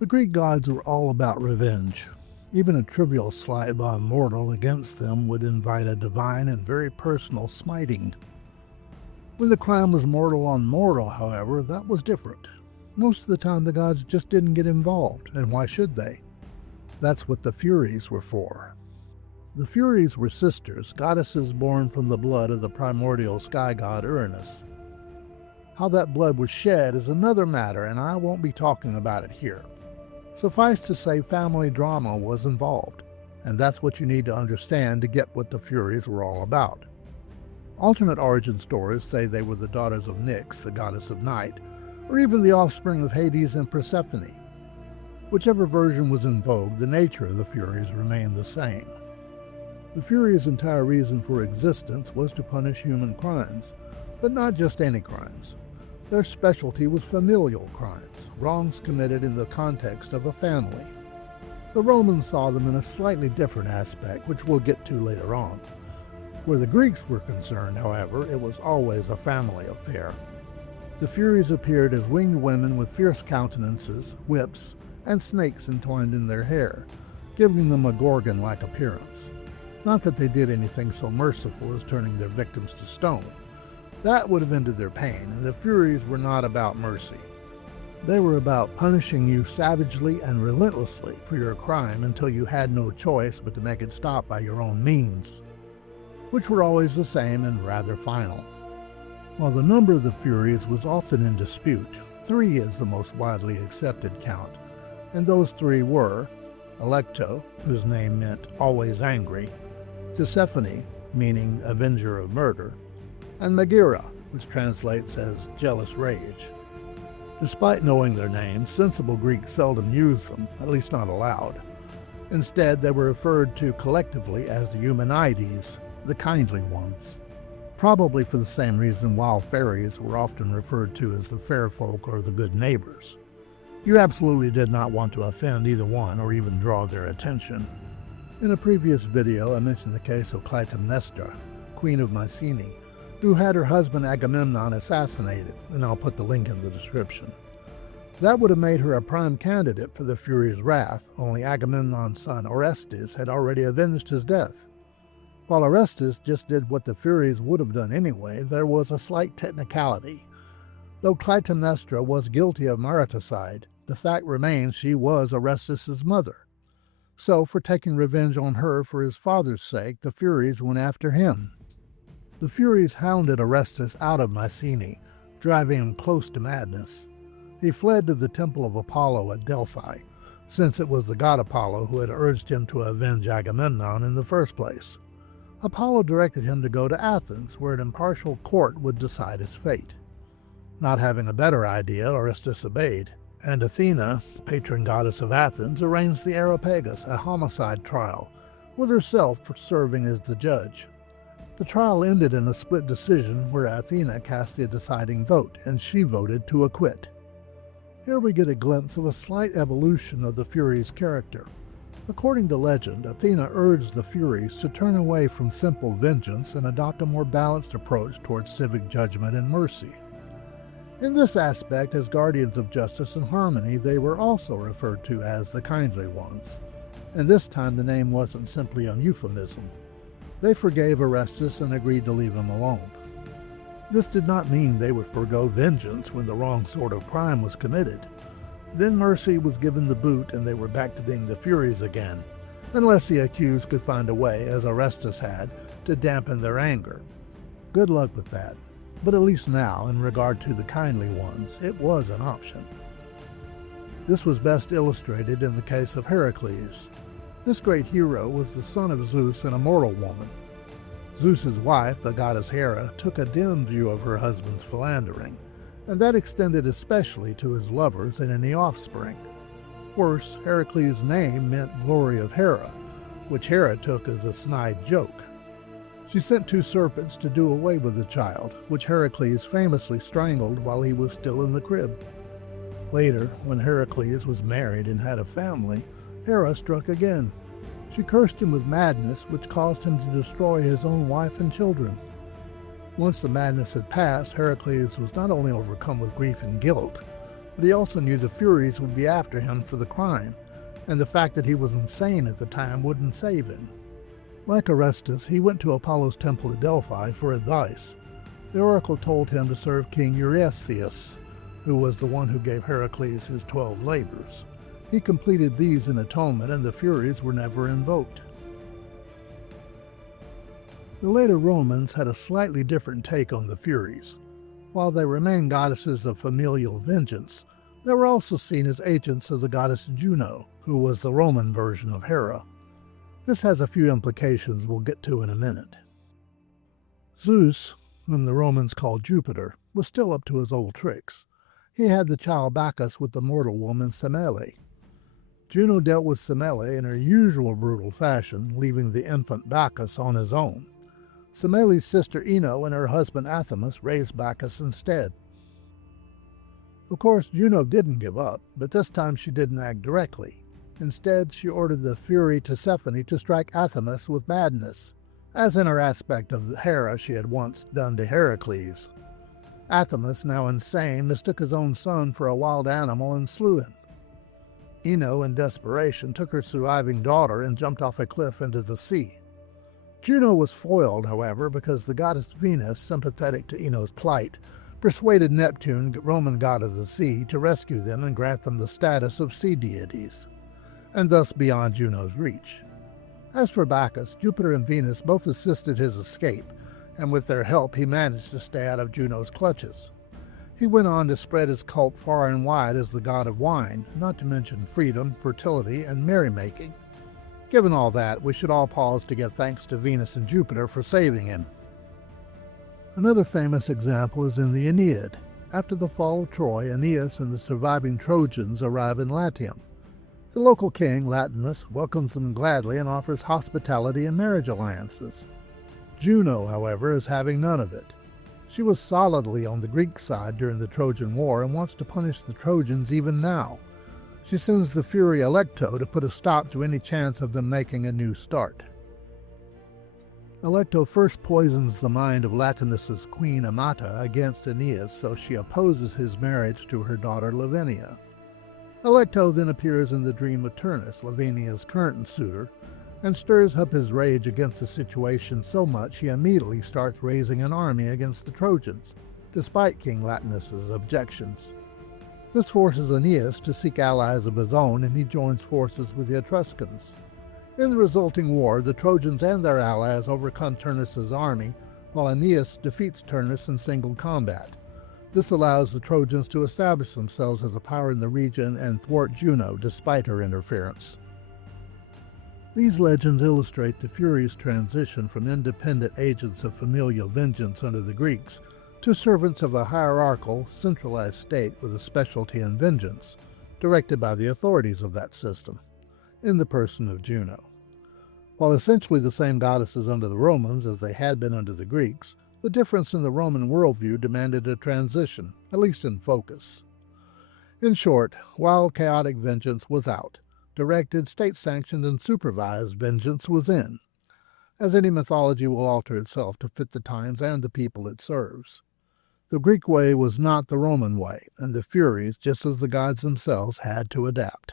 The Greek gods were all about revenge. Even a trivial slight by a mortal against them would invite a divine and very personal smiting. When the crime was mortal on mortal, however, that was different. Most of the time the gods just didn't get involved, and why should they? That's what the Furies were for. The Furies were sisters, goddesses born from the blood of the primordial sky god Uranus. How that blood was shed is another matter, and I won't be talking about it here. Suffice to say, family drama was involved, and that's what you need to understand to get what the Furies were all about. Alternate origin stories say they were the daughters of Nyx, the goddess of night, or even the offspring of Hades and Persephone. Whichever version was in vogue, the nature of the Furies remained the same. The Furies' entire reason for existence was to punish human crimes, but not just any crimes. Their specialty was familial crimes, wrongs committed in the context of a family. The Romans saw them in a slightly different aspect, which we'll get to later on. Where the Greeks were concerned, however, it was always a family affair. The Furies appeared as winged women with fierce countenances, whips, and snakes entwined in their hair, giving them a Gorgon-like appearance. Not that they did anything so merciful as turning their victims to stone. That would have ended their pain, and the Furies were not about mercy. They were about punishing you savagely and relentlessly for your crime until you had no choice but to make it stop by your own means, which were always the same and rather final. While the number of the Furies was often in dispute, 3 is the most widely accepted count, and those 3 were Alecto, whose name meant always angry, Tisiphone, meaning avenger of murder, and Megaera, which translates as jealous rage. Despite knowing their names, sensible Greeks seldom used them, at least not aloud. Instead, they were referred to collectively as the Eumenides, the kindly ones. Probably for the same reason wild fairies were often referred to as the fair folk or the good neighbors. You absolutely did not want to offend either one or even draw their attention. In a previous video, I mentioned the case of Clytemnestra, queen of Mycenae, who had her husband Agamemnon assassinated, and I'll put the link in the description. That would have made her a prime candidate for the Furies' wrath, only Agamemnon's son Orestes had already avenged his death. While Orestes just did what the Furies would have done anyway, there was a slight technicality. Though Clytemnestra was guilty of mariticide, the fact remains she was Orestes' mother. So, for taking revenge on her for his father's sake, the Furies went after him. The Furies hounded Orestes out of Mycenae, driving him close to madness. He fled to the temple of Apollo at Delphi, since it was the god Apollo who had urged him to avenge Agamemnon in the first place. Apollo directed him to go to Athens, where an impartial court would decide his fate. Not having a better idea, Orestes obeyed, and Athena, patron goddess of Athens, arranged the Areopagus, a homicide trial, with herself serving as the judge. The trial ended in a split decision where Athena cast the deciding vote, and she voted to acquit. Here we get a glimpse of a slight evolution of the Furies' character. According to legend, Athena urged the Furies to turn away from simple vengeance and adopt a more balanced approach towards civic judgment and mercy. In this aspect, as guardians of justice and harmony, they were also referred to as the kindly ones. And this time the name wasn't simply a euphemism. They forgave Orestes and agreed to leave him alone. This did not mean they would forgo vengeance when the wrong sort of crime was committed. Then mercy was given the boot and they were back to being the Furies again, unless the accused could find a way, as Orestes had, to dampen their anger. Good luck with that, but at least now, in regard to the kindly ones, it was an option. This was best illustrated in the case of Heracles. This great hero was the son of Zeus and a mortal woman. Zeus's wife, the goddess Hera, took a dim view of her husband's philandering, and that extended especially to his lovers and any offspring. Worse, Heracles' name meant glory of Hera, which Hera took as a snide joke. She sent 2 serpents to do away with the child, which Heracles famously strangled while he was still in the crib. Later, when Heracles was married and had a family, Hera struck again. She cursed him with madness, which caused him to destroy his own wife and children. Once the madness had passed, Heracles was not only overcome with grief and guilt, but he also knew the Furies would be after him for the crime, and the fact that he was insane at the time wouldn't save him. Like Orestes, he went to Apollo's temple at Delphi for advice. The oracle told him to serve King Eurystheus, who was the one who gave Heracles his 12 labors. He completed these in atonement, and the Furies were never invoked. The later Romans had a slightly different take on the Furies. While they remained goddesses of familial vengeance, they were also seen as agents of the goddess Juno, who was the Roman version of Hera. This has a few implications we'll get to in a minute. Zeus, whom the Romans called Jupiter, was still up to his old tricks. He had the child Bacchus with the mortal woman Semele. Juno dealt with Semele in her usual brutal fashion, leaving the infant Bacchus on his own. Semele's sister Ino and her husband Athamas raised Bacchus instead. Of course, Juno didn't give up, but this time she didn't act directly. Instead, she ordered the Fury Tisiphone to strike Athamas with madness, as in her aspect of Hera she had once done to Heracles. Athamas, now insane, mistook his own son for a wild animal and slew him. Ino, in desperation, took her surviving daughter and jumped off a cliff into the sea. Juno was foiled, however, because the goddess Venus, sympathetic to Ino's plight, persuaded Neptune, Roman god of the sea, to rescue them and grant them the status of sea deities, and thus beyond Juno's reach. As for Bacchus, Jupiter and Venus both assisted his escape, and with their help he managed to stay out of Juno's clutches. He went on to spread his cult far and wide as the god of wine, not to mention freedom, fertility, and merrymaking. Given all that, we should all pause to give thanks to Venus and Jupiter for saving him. Another famous example is in the Aeneid. After the fall of Troy, Aeneas and the surviving Trojans arrive in Latium. The local king, Latinus, welcomes them gladly and offers hospitality and marriage alliances. Juno, however, is having none of it. She was solidly on the Greek side during the Trojan War and wants to punish the Trojans even now. She sends the Fury Alecto to put a stop to any chance of them making a new start. Alecto first poisons the mind of Latinus's queen Amata against Aeneas, so she opposes his marriage to her daughter Lavinia. Alecto then appears in the dream of Turnus, Lavinia's current suitor, and stirs up his rage against the situation so much he immediately starts raising an army against the Trojans, despite King Latinus's objections. This forces Aeneas to seek allies of his own, and he joins forces with the Etruscans. In the resulting war, the Trojans and their allies overcome Turnus's army, while Aeneas defeats Turnus in single combat. This allows the Trojans to establish themselves as a power in the region and thwart Juno despite her interference. These legends illustrate the Furies' transition from independent agents of familial vengeance under the Greeks to servants of a hierarchical, centralized state with a specialty in vengeance, directed by the authorities of that system, in the person of Juno. While essentially the same goddesses under the Romans as they had been under the Greeks, the difference in the Roman worldview demanded a transition, at least in focus. In short, wild, chaotic vengeance was out. Directed, state-sanctioned, and supervised vengeance was in, as any mythology will alter itself to fit the times and the people it serves. The Greek way was not the Roman way, and the Furies, just as the gods themselves, had to adapt.